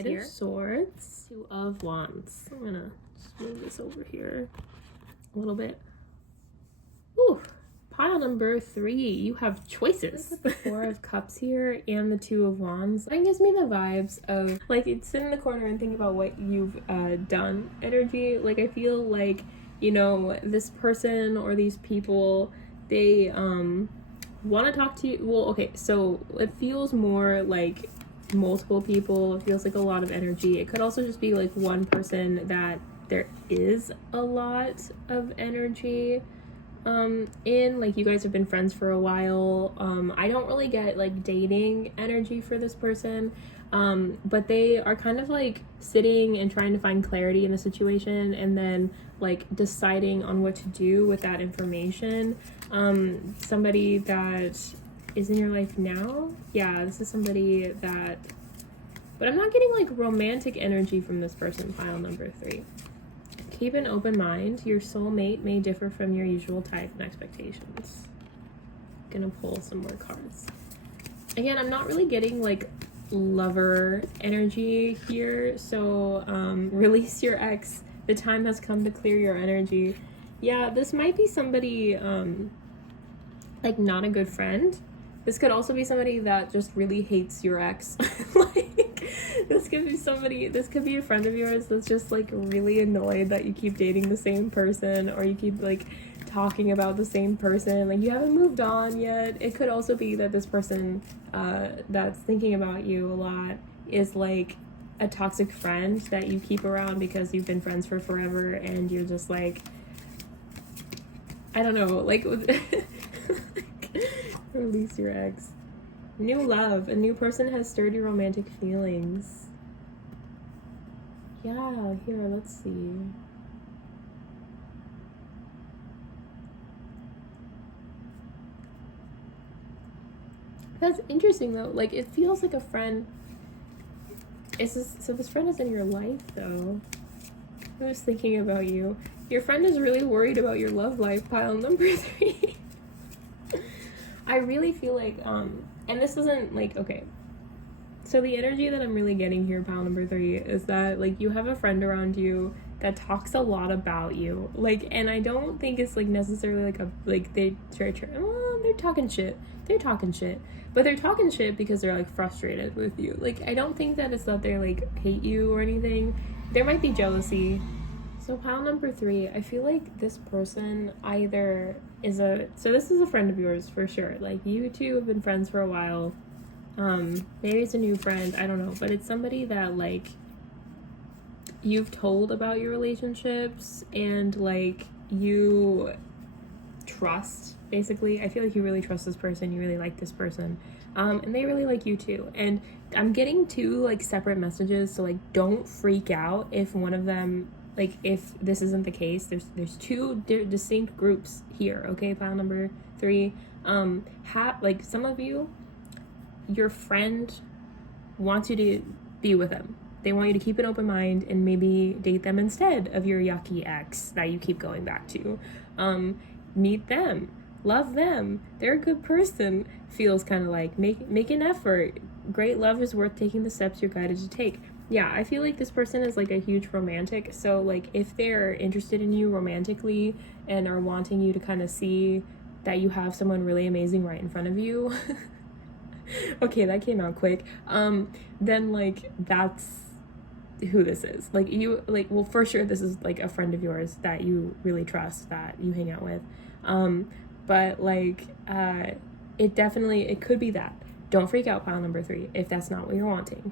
here. of Swords. 2 of Wands. I'm gonna just move this over here a little bit. Ooh, pile number 3, you have choices. The 4 of Cups here and the 2 of Wands. That gives me the vibes of like, sit in the corner and think about what you've done energy. Like I feel like, you know, this person or these people, they want to talk to you. Well, okay, so it feels more like multiple people. It feels like a lot of energy. It could also just be like one person that there is a lot of energy in. Like you guys have been friends for a while. I don't really get like dating energy for this person, but they are kind of like sitting and trying to find clarity in the situation, and then like deciding on what to do with that information. Somebody that is in your life now, yeah, this is somebody that, but I'm not getting like romantic energy from this person, pile number 3. Keep an open mind. Your soulmate may differ from your usual type and expectations. Gonna pull some more cards. Again, I'm not really getting like lover energy here. So release your ex. The time has come to clear your energy. Yeah, this might be somebody like not a good friend. This could also be somebody that just really hates your ex. Like, this could be somebody, this could be a friend of yours that's just like really annoyed that you keep dating the same person, or you keep like talking about the same person. Like you haven't moved on yet. It could also be that this person that's thinking about you a lot is like a toxic friend that you keep around because you've been friends for forever, and you're just like, I don't know, like release your ex. New love. A new person has stirred your romantic feelings. Yeah, here, let's see. That's interesting though. Like, it feels like a friend. So this friend is in your life though. I was thinking about you. Your friend is really worried about your love life, pile number 3. I really feel like, and this isn't like, okay. So the energy that I'm really getting here, pile number 3, is that like you have a friend around you that talks a lot about you. Like, and I don't think it's like necessarily like a, like they're talking shit. They're talking shit. But they're talking shit because they're like frustrated with you. Like, I don't think that it's that they like hate you or anything. There might be jealousy. So pile number 3, I feel like this person either is so this is a friend of yours for sure. Like, you two have been friends for a while. Maybe it's a new friend, I don't know, but it's somebody that like you've told about your relationships and like you trust, basically. I feel like you really trust this person, you really like this person, and they really like you too. And I'm getting 2 like separate messages, so like don't freak out if one of them, like if this isn't the case. There's 2 distinct groups here, okay, pile number 3. Like some of you, your friend wants you to be with them. They want you to keep an open mind and maybe date them instead of your yucky ex that you keep going back to. Meet them, love them, they're a good person. Feels kind of like make an effort. Great love is worth taking the steps you're guided to take. Yeah, I feel like this person is like a huge romantic, so like if they're interested in you romantically and are wanting you to kind of see that you have someone really amazing right in front of you, okay, that came out quick, then like that's who this is. Like, you, like, well, for sure this is like a friend of yours that you really trust, that you hang out with, but like it could be that. Don't freak out, pile number 3, if that's not what you're wanting.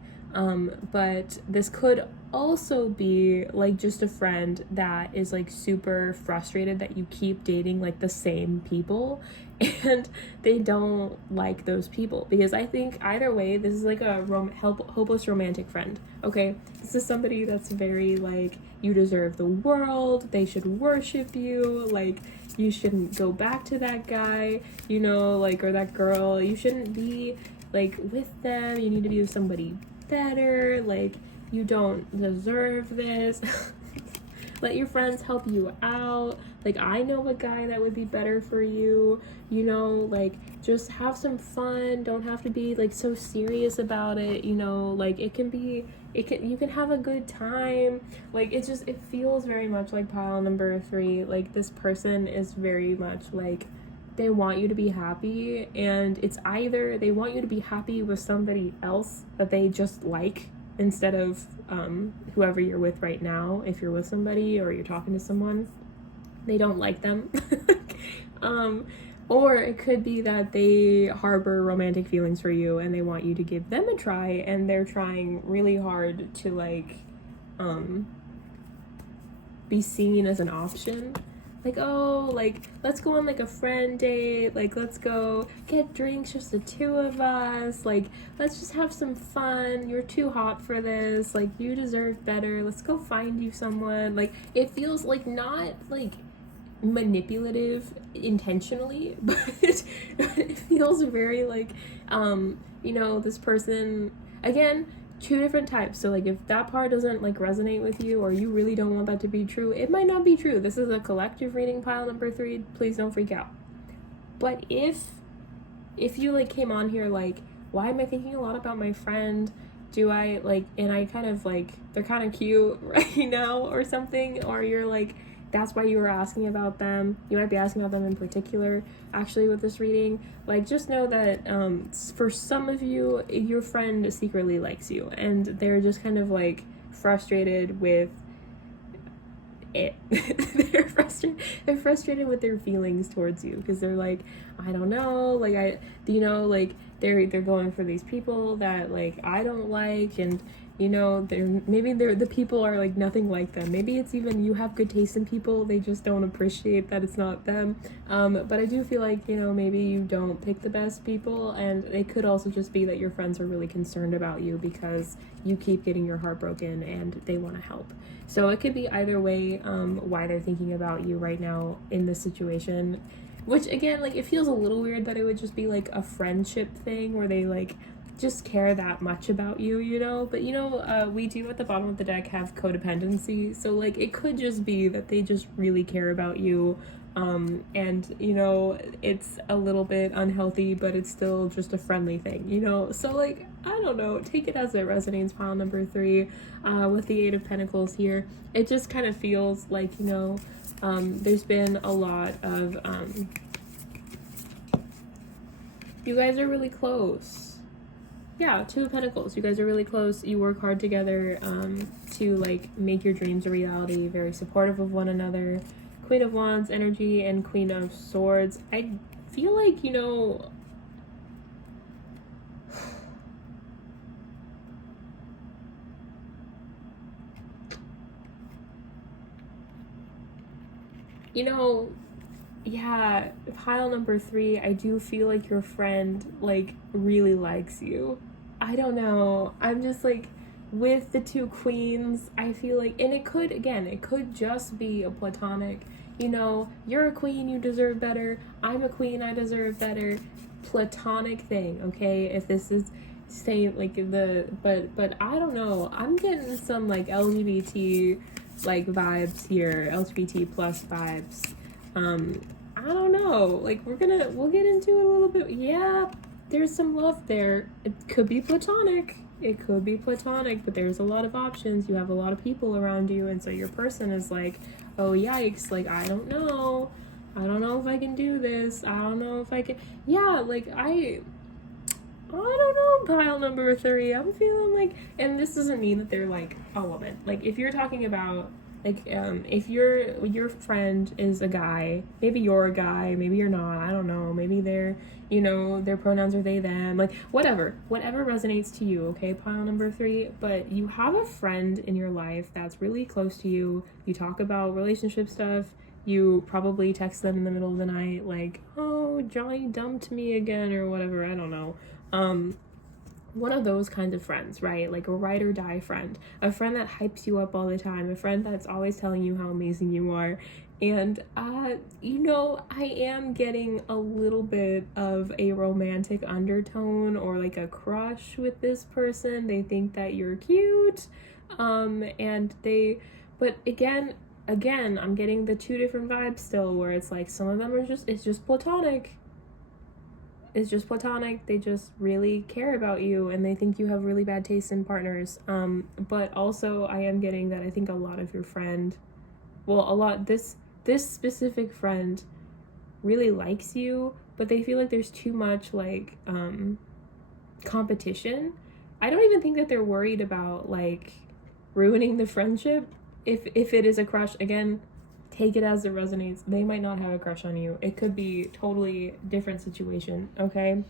But this could also be like just a friend that is like super frustrated that you keep dating like the same people and they don't like those people. Because I think either way, this is like a hopeless romantic friend, okay? This is somebody that's very like, you deserve the world, they should worship you, like you shouldn't go back to that guy, you know, like, or that girl, you shouldn't be like with them, you need to be with somebody better, like you don't deserve this. Let your friends help you out. Like, I know a guy that would be better for you, you know, like just have some fun. Don't have to be like so serious about it, you know, like you can have a good time. Like, it feels very much like pile number 3. Like, this person is very much like, they want you to be happy, and it's either they want you to be happy with somebody else that they just like instead of whoever you're with right now. If you're with somebody or you're talking to someone, they don't like them. Or it could be that they harbor romantic feelings for you and they want you to give them a try, and they're trying really hard to like be seen as an option. Like, oh, like, let's go on like a friend date, like let's go get drinks, just the 2 of us, like let's just have some fun, you're too hot for this, like you deserve better, let's go find you someone. Like, it feels like not like manipulative intentionally, but it feels very like you know, this person, again, 2 different types. So like, if that part doesn't like resonate with you, or you really don't want that to be true, it might not be true. This is a collective reading, pile number 3. Please don't freak out. But if you like came on here like, why am I thinking a lot about my friend? Do I like, and I kind of like, they're kind of cute right now or something, or you're like, that's why you were asking about them. You might be asking about them in particular, actually, with this reading. Like, just know that for some of you, your friend secretly likes you, and they're just kind of like frustrated with it. They're frustrated with their feelings towards you, because they're like, I don't know, like they're going for these people that like I don't like, and you know, the people are like nothing like them. Maybe it's even you have good taste in people, they just don't appreciate that it's not them. But I do feel like, you know, maybe you don't pick the best people, and it could also just be that your friends are really concerned about you because you keep getting your heart broken and they want to help. So it could be either way why they're thinking about you right now in this situation. Which again, like, it feels a little weird that it would just be like a friendship thing where they like just care that much about you, you know? But we do at the bottom of the deck have codependency, so like it could just be that they just really care about you. And it's a little bit unhealthy, but it's still just a friendly thing, so like, I don't know, take it as it resonates, pile number 3, with the 8 of Pentacles here. It just kind of feels like, there's been a lot of, you guys are really close. Yeah, 2 of Pentacles. You guys are really close. You work hard together to like make your dreams a reality. Very supportive of one another. Queen of Wands energy and Queen of Swords. I feel like, yeah, pile number 3, I do feel like your friend like really likes you. I don't know. I'm just like, with the 2 queens, I feel like, and it could just be a platonic, you're a queen, you deserve better. I'm a queen, I deserve better. Platonic thing, okay? If this is saying like but I don't know. I'm getting some like LGBT like vibes here, LGBT plus vibes. I don't know, like we'll get into it a little bit. Yeah, there's some love there. It could be platonic, but there's a lot of options. You have a lot of people around you, and so your person is like, oh yikes, like I don't know if I can do this. I don't know if I can. Yeah, like I don't know, pile number 3. I'm feeling like, and this doesn't mean that they're like a woman. Like if you're talking about like, if your friend is a guy, maybe you're a guy, maybe you're not, I don't know, maybe they're, their pronouns are they, them, like whatever resonates to you, okay, pile number 3. But you have a friend in your life that's really close to you. You talk about relationship stuff. You probably text them in the middle of the night like, oh, Johnny dumped me again or whatever, I don't know. One of those kinds of friends, right? Like a ride or die friend, a friend that hypes you up all the time, a friend that's always telling you how amazing you are. And I am getting a little bit of a romantic undertone or like a crush with this person. They think that you're cute, but again, I'm getting the 2 different vibes still, where it's like some of them are it's just platonic. It's just platonic. They just really care about you, and they think you have really bad taste in partners. But also I am getting that I think a lot of your friend, this specific friend really likes you, but they feel like there's too much like competition. I don't even think that they're worried about like ruining the friendship. If it is a crush, again, take it as it resonates. They might not have a crush on you. It could be totally different situation, okay?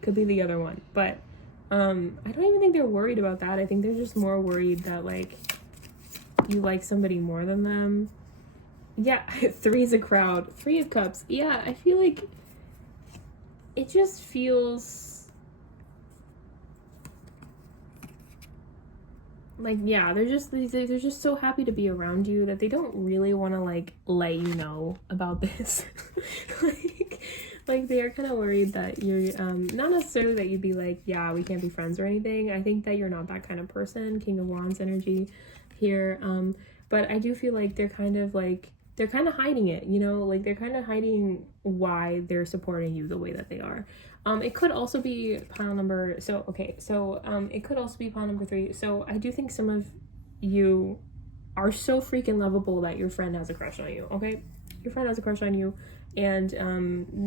Could be the other one. But I don't even think they're worried about that. I think they're just more worried that like you like somebody more than them. Yeah, 3 is a crowd. 3 of Cups. Yeah, I feel like it just feels like, yeah, they're just so happy to be around you that they don't really want to like let you know about this. like they are kind of worried that you're not necessarily that you'd be like, yeah, we can't be friends or anything. I think that you're not that kind of person. King of Wands energy here. But I do feel like they're kind of hiding it, like they're kind of hiding why they're supporting you the way that they are. It could also be pile number, it could also be pile number 3. So I do think some of you are so freaking lovable that your friend has a crush on you, okay? Your friend has a crush on you, and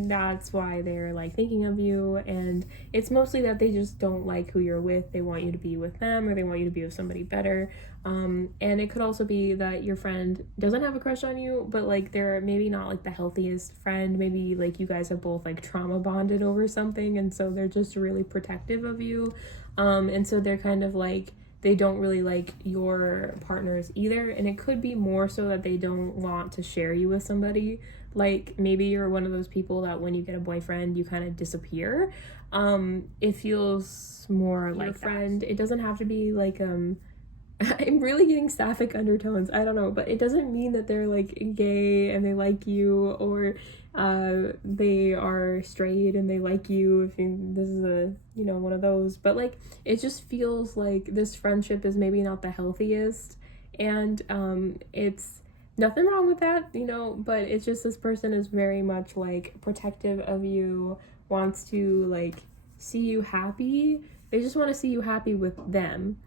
that's why they're like thinking of you. And it's mostly that they just don't like who you're with. They want you to be with them, or they want you to be with somebody better. And it could also be that your friend doesn't have a crush on you, but like they're maybe not like the healthiest friend. Maybe like you guys have both like trauma bonded over something, and so they're just really protective of you. And so they're kind of like, they don't really like your partners either. And it could be more so that they don't want to share you with somebody. Like maybe you're one of those people that when you get a boyfriend, you kind of disappear. It feels more like your friend. It doesn't have to be like I'm really getting sapphic undertones. I don't know, but it doesn't mean that they're like gay and they like you, or they are straight and they like you. If this is a, you know, one of those, but like it just feels like this friendship is maybe not the healthiest, and it's nothing wrong with that, you know, but it's just this person is very much like protective of you, wants to like see you happy. They just want to see you happy with them.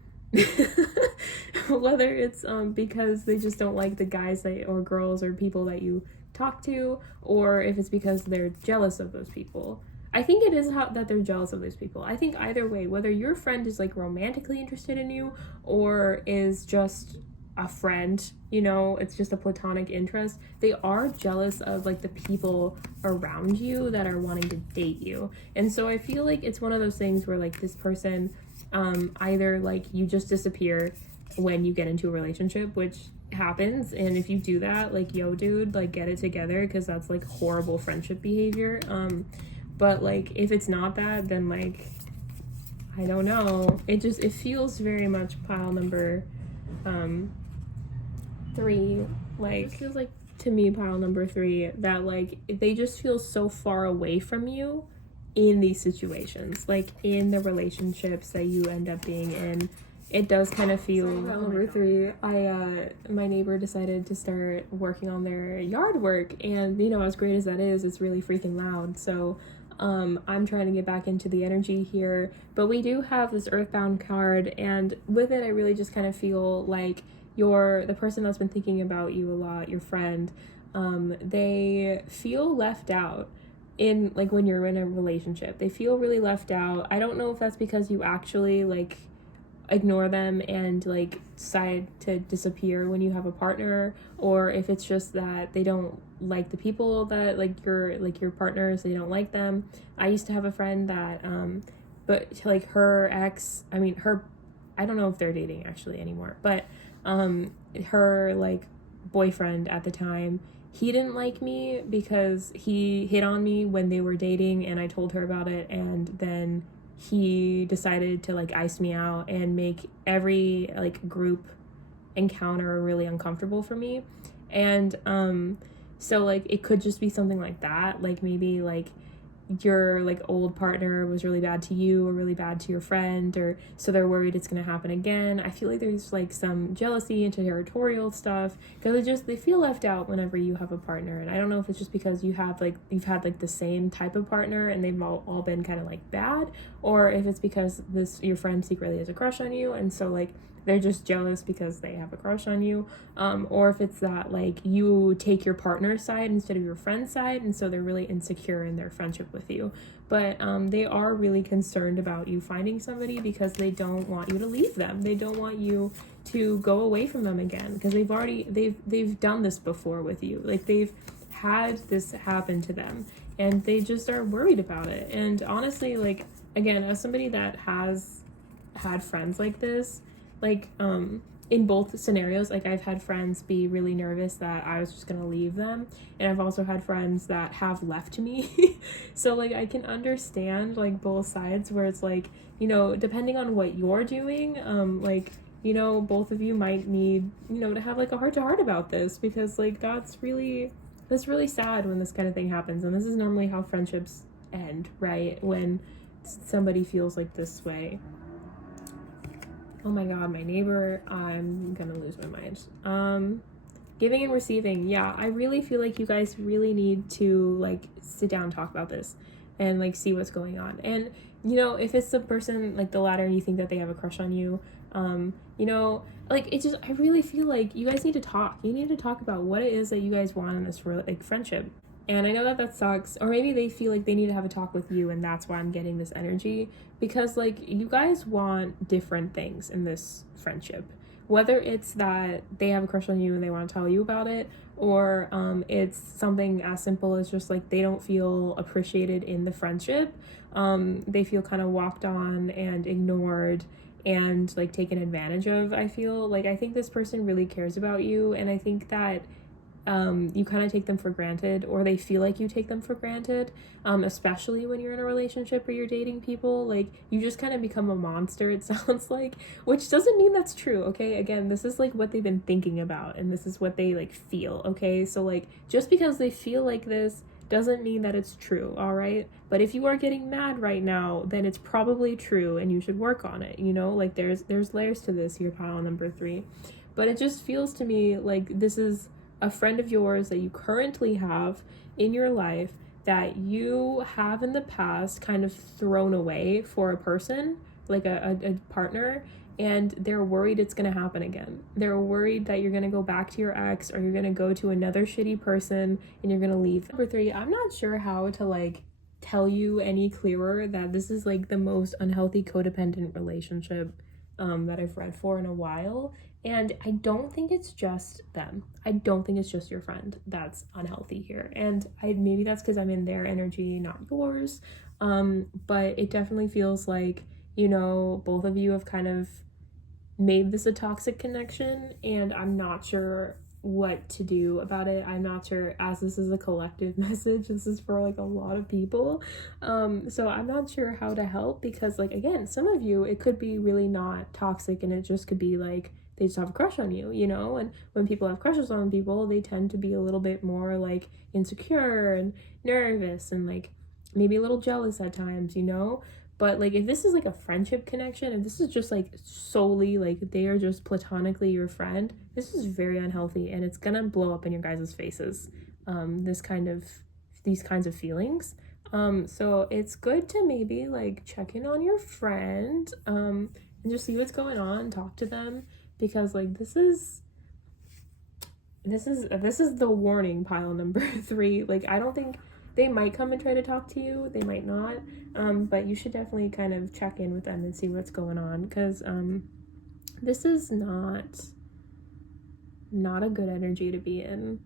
Whether it's because they just don't like the guys that, or girls or people that you talk to, or if it's because they're jealous of those people. I think it is that they're jealous of those people. I think either way, whether your friend is like romantically interested in you or is just a friend, you know, it's just a platonic interest, they are jealous of like the people around you that are wanting to date you. And so I feel like it's one of those things where like this person, either like you just disappear when you get into a relationship, which happens, and if you do that, like, yo dude, like get it together, because that's like horrible friendship behavior. But like if it's not that, then like I don't know, it feels very much pile number 3. Like it feels like to me pile number 3 that like they just feel so far away from you in these situations, like in the relationships that you end up being in. It does kind of feel number 3. My neighbor decided to start working on their yard work, and you know, as great as that is, it's really freaking loud. So I'm trying to get back into the energy here, but we do have this earthbound card, and with it I really just kind of feel like the person that's been thinking about you a lot, your friend, they feel left out in like when you're in a relationship. They feel really left out. I don't know if that's because you actually like ignore them and like decide to disappear when you have a partner, or if it's just that they don't like the people that like your partners, they don't like them. I used to have a friend that but like her ex, I mean her, I don't know if they're dating actually anymore, but her like boyfriend at the time, he didn't like me because he hit on me when they were dating, and I told her about it, and then he decided to like ice me out and make every like group encounter really uncomfortable for me. And so like it could just be something like that, like maybe like your like old partner was really bad to you or really bad to your friend, or so they're worried it's going to happen again. I feel like there's like some jealousy and territorial stuff, because they feel left out whenever you have a partner. And I don't know if it's just because you've had like the same type of partner and they've all been kind of like bad, or if it's because your friend secretly has a crush on you, and so like they're just jealous because they have a crush on you, or if it's that like you take your partner's side instead of your friend's side, and so they're really insecure in their friendship with you. But they are really concerned about you finding somebody, because they don't want you to leave them. They don't want you to go away from them again, because they've done this before with you. Like they've had this happen to them, and they just are worried about it. And honestly, like again, as somebody that has had friends like this, like in both scenarios, like I've had friends be really nervous that I was just gonna leave them, and I've also had friends that have left me. So like I can understand like both sides, where it's like, you know, depending on what you're doing, like, you know, both of you might need, you know, to have like a heart-to-heart about this, because like that's really sad when this kind of thing happens. And this is normally how friendships end, right? When somebody feels like this way. Oh my god, my neighbor, I'm gonna lose my mind. Giving and receiving. Yeah, I really feel like you guys really need to like sit down and talk about this and like see what's going on. And you know, if it's the person like the latter and you think that they have a crush on you, you know, like it's just, I really feel like you guys need to talk. You need to talk about what it is that you guys want in this like friendship. And I know that sucks, or maybe they feel like they need to have a talk with you, and that's why I'm getting this energy, because like you guys want different things in this friendship, whether it's that they have a crush on you and they want to tell you about it, or it's something as simple as just like they don't feel appreciated in the friendship. They feel kind of walked on and ignored and like taken advantage of. I think this person really cares about you, and I think that you kind of take them for granted, or they feel like you take them for granted, especially when you're in a relationship or you're dating people. Like, you just kind of become a monster, it sounds like, which doesn't mean that's true, okay? Again, this is like what they've been thinking about, and this is what they like feel, okay? So like, just because they feel like this doesn't mean that it's true, all right? But if you are getting mad right now, then it's probably true, and you should work on it, you know? Like, there's layers to this here, pile number 3. But it just feels to me like this is a friend of yours that you currently have in your life that you have in the past kind of thrown away for a person, like a partner, and they're worried it's going to happen again. They're worried that you're going to go back to your ex, or you're going to go to another shitty person and you're going to leave. Number 3, I'm not sure how to like tell you any clearer that this is like the most unhealthy codependent relationship that I've read for in a while. And I don't think it's just them. I don't think it's just your friend that's unhealthy here. And maybe that's because I'm in their energy, not yours. But it definitely feels like, you know, both of you have kind of made this a toxic connection, and I'm not sure what to do about it. I'm not sure, as this is a collective message, this is for like a lot of people, so I'm not sure how to help, because like, again, some of you, it could be really not toxic, and it just could be like they just have a crush on you, you know? And when people have crushes on people, they tend to be a little bit more like insecure and nervous and like maybe a little jealous at times, you know? But like, if this is like a friendship connection, if this is just like solely like they are just platonically your friend, this is very unhealthy, and it's gonna blow up in your guys' faces, these kinds of feelings. So it's good to maybe like check in on your friend, and just see what's going on, talk to them, because like this is the warning, pile number 3. Like, I don't think they might come and try to talk to you, they might not, but you should definitely kind of check in with them and see what's going on, because this is not a good energy to be in.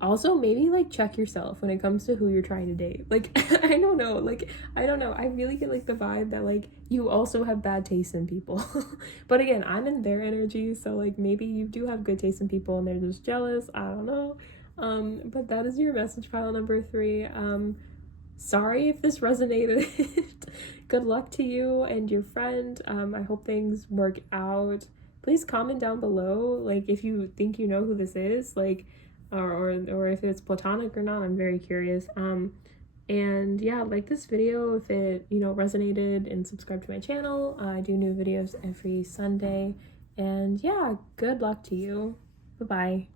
Also, maybe like check yourself when it comes to who you're trying to date. Like, I don't know, I really get like the vibe that like you also have bad taste in people. But again, I'm in their energy, so like maybe you do have good taste in people and they're just jealous, I don't know. But that is your message, pile number 3. Sorry if this resonated. Good luck to you and your friend. I hope things work out. Please comment down below, like, if you think you know who this is, like, or if it's platonic or not. I'm very curious. And yeah, like this video if it, you know, resonated, and subscribe to my channel. I do new videos every Sunday, and yeah, good luck to you. Bye bye.